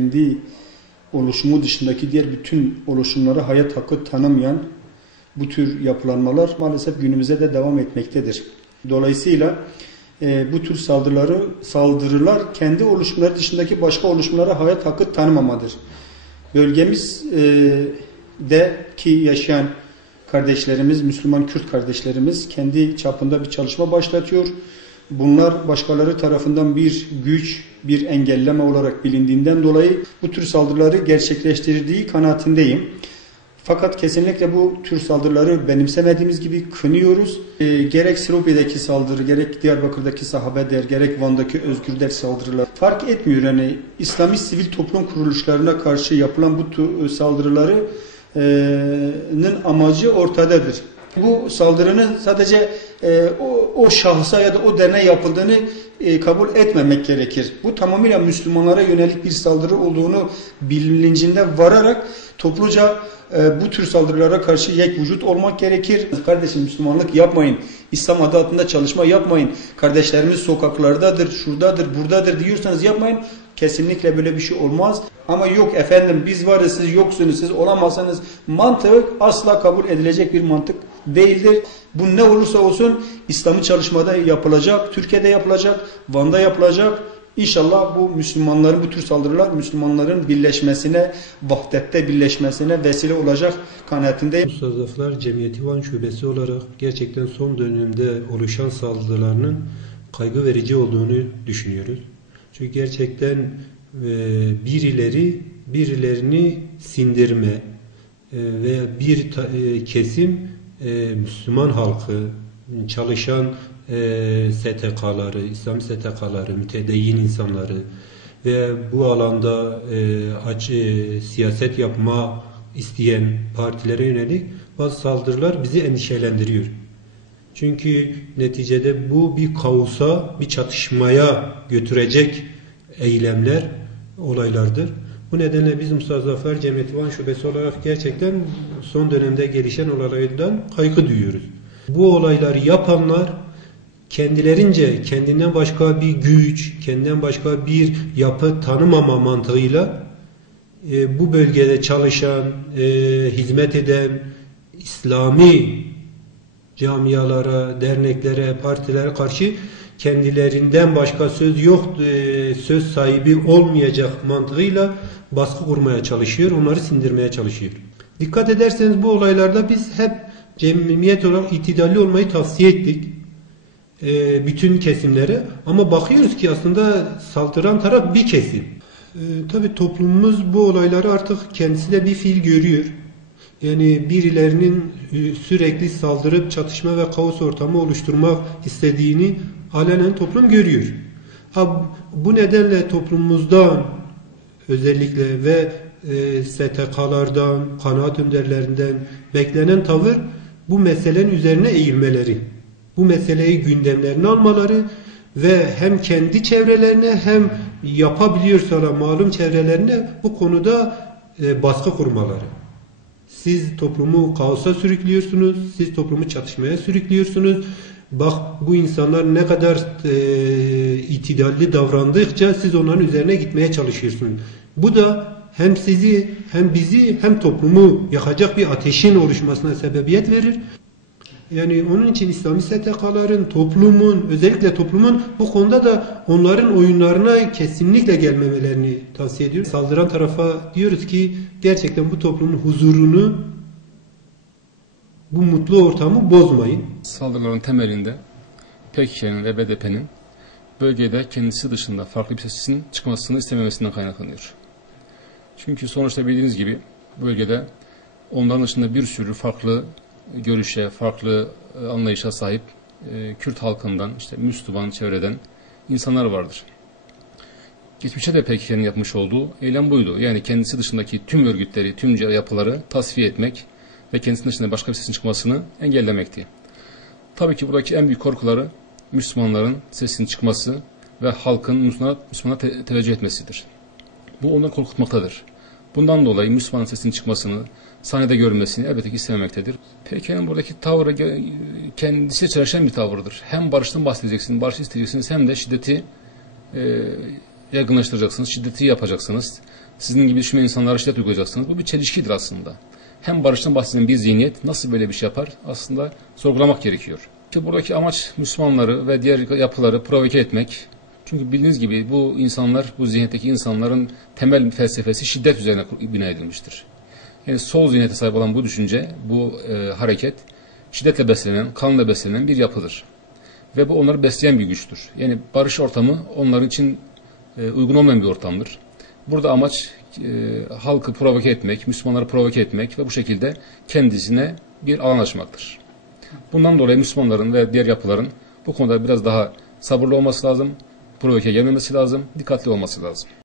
Kendi oluşumu dışındaki diğer bütün oluşumlara hayat hakkı tanımayan bu tür yapılanmalar maalesef günümüze de devam etmektedir. Dolayısıyla bu tür saldırılar kendi oluşumları dışındaki başka oluşumlara hayat hakkı tanımamadır. Bölgemizdeki yaşayan kardeşlerimiz, Müslüman Kürt kardeşlerimiz kendi çapında bir çalışma başlatıyor. Bunlar başkaları tarafından bir güç, bir engelleme olarak bilindiğinden dolayı bu tür saldırıları gerçekleştirdiği kanaatindeyim. Fakat kesinlikle bu tür saldırıları benimsemediğimiz gibi kınıyoruz. Gerek Silopi'deki saldırı, gerek Diyarbakır'daki Sahabe Der, gerek Van'daki Özgür Der saldırılar fark etmiyor. Yani İslami sivil toplum kuruluşlarına karşı yapılan bu tür saldırıların amacı ortadadır. Bu saldırının sadece o şahsa ya da o derneğe yapıldığını kabul etmemek gerekir. Bu tamamıyla Müslümanlara yönelik bir saldırı olduğunu bilincinde vararak topluca bu tür saldırılara karşı yekvücut olmak gerekir. Kardeşim Müslümanlık yapmayın, İslam adı altında çalışma yapmayın, kardeşlerimiz sokaklardadır, şuradadır, buradadır diyorsanız yapmayın. Kesinlikle böyle bir şey olmaz. Ama yok efendim biz varız, siz yoksunuz, siz olamazsınız. Mantık asla kabul edilecek bir mantık değildir. Bu ne olursa olsun İslami çalışmada yapılacak, Türkiye'de yapılacak, Van'da yapılacak. İnşallah bu Müslümanların, bu tür saldırılar Müslümanların birleşmesine, vahdette birleşmesine vesile olacak kanaatindeyim. Müstazaflar Cemiyeti Van Şubesi olarak gerçekten son dönemde oluşan saldırılarının kaygı verici olduğunu düşünüyoruz. Çünkü gerçekten birilerini sindirme veya bir kesim Müslüman halkı, çalışan STK'ları, İslam STK'ları, mütedeyyin insanları ve bu alanda siyaset yapma isteyen partilere yönelik bazı saldırılar bizi endişelendiriyor. Çünkü neticede bu bir kaosa, bir çatışmaya götürecek eylemler, olaylardır. Bu nedenle biz Mustafa Zafer Cemiyeti Van Şubesi olarak gerçekten son dönemde gelişen olaylardan kaygı duyuyoruz. Bu olayları yapanlar kendilerince kendinden başka bir güç, kendinden başka bir yapı tanımama mantığıyla bu bölgede çalışan, hizmet eden İslami camialara, derneklere, partilere karşı kendilerinden başka söz yok, söz sahibi olmayacak mantığıyla baskı kurmaya çalışıyor, onları sindirmeye çalışıyor. Dikkat ederseniz bu olaylarda biz hep cemiyet olarak itidalli olmayı tavsiye ettik. Bütün kesimlere. Ama bakıyoruz ki aslında saldıran taraf bir kesim. Tabii toplumumuz bu olayları artık kendisi de bir fiil görüyor. Yani birilerinin sürekli saldırıp çatışma ve kaos ortamı oluşturmak istediğini alenen toplum görüyor. Bu nedenle toplumumuzdan özellikle ve STK'lardan, kanaat önderlerinden beklenen tavır bu meselenin üzerine eğilmeleri. Bu meseleyi gündemlerine almaları ve hem kendi çevrelerine hem yapabiliyorsalar malum çevrelerine bu konuda baskı kurmaları. Siz toplumu kaosa sürüklüyorsunuz, siz toplumu çatışmaya sürüklüyorsunuz. Bak bu insanlar ne kadar itidalli davrandıkça siz onların üzerine gitmeye çalışıyorsunuz. Bu da hem sizi hem bizi hem toplumu yakacak bir ateşin oluşmasına sebebiyet verir. Yani onun için İslami STK'ların, toplumun, özellikle toplumun bu konuda da onların oyunlarına kesinlikle gelmemelerini tavsiye ediyoruz. Saldıran tarafa diyoruz ki gerçekten bu toplumun huzurunu, bu mutlu ortamı bozmayın. Saldırıların temelinde PKK'nın ve BDP'nin bölgede kendisi dışında farklı bir sesin çıkmasını istememesinden kaynaklanıyor. Çünkü sonuçta bildiğiniz gibi bölgede onların dışında bir sürü farklı görüşe, farklı anlayışa sahip Kürt halkından, işte Müslüman çevreden insanlar vardır. Geçmişte de PKK'nın yapmış olduğu eylem buydu. Yani kendisi dışındaki tüm örgütleri, tüm yapıları tasfiye etmek ve kendisinin dışında başka bir sesin çıkmasını engellemekti. Tabii ki buradaki en büyük korkuları Müslümanların sesinin çıkması ve halkın Müslümana teveccüh etmesidir. Bu onları korkutmaktadır. Bundan dolayı Müslümanın sesinin çıkmasını, sahnede görünmesini elbette ki istememektedir. PKK'nın buradaki tavrı kendisi çalışan bir tavırdır. Hem barıştan bahsedeceksiniz, barış isteyeceksiniz hem de şiddeti yaygınlaştıracaksınız, şiddeti yapacaksınız. sizin gibi düşünmeyen insanlara şiddet uygulayacaksınız. Bu bir çelişkidir aslında. Hem barıştan bahseden bir zihniyet nasıl böyle bir şey yapar? Aslında sorgulamak gerekiyor. İşte buradaki amaç Müslümanları ve diğer yapıları provoke etmek. Çünkü bildiğiniz gibi bu insanlar, bu zihniyetteki insanların temel felsefesi şiddet üzerine bina edilmiştir. Yani sol zihniyete sahip olan bu düşünce, bu hareket şiddetle beslenen, kanla beslenen bir yapıdır. Ve bu onları besleyen bir güçtür. Yani barış ortamı onlar için uygun olmayan bir ortamdır. Burada amaç halkı provoke etmek, Müslümanları provoke etmek ve bu şekilde kendisine bir alan açmaktır. Bundan dolayı Müslümanların ve diğer yapıların bu konuda biraz daha sabırlı olması lazım, provoke gelmemesi lazım, dikkatli olması lazım.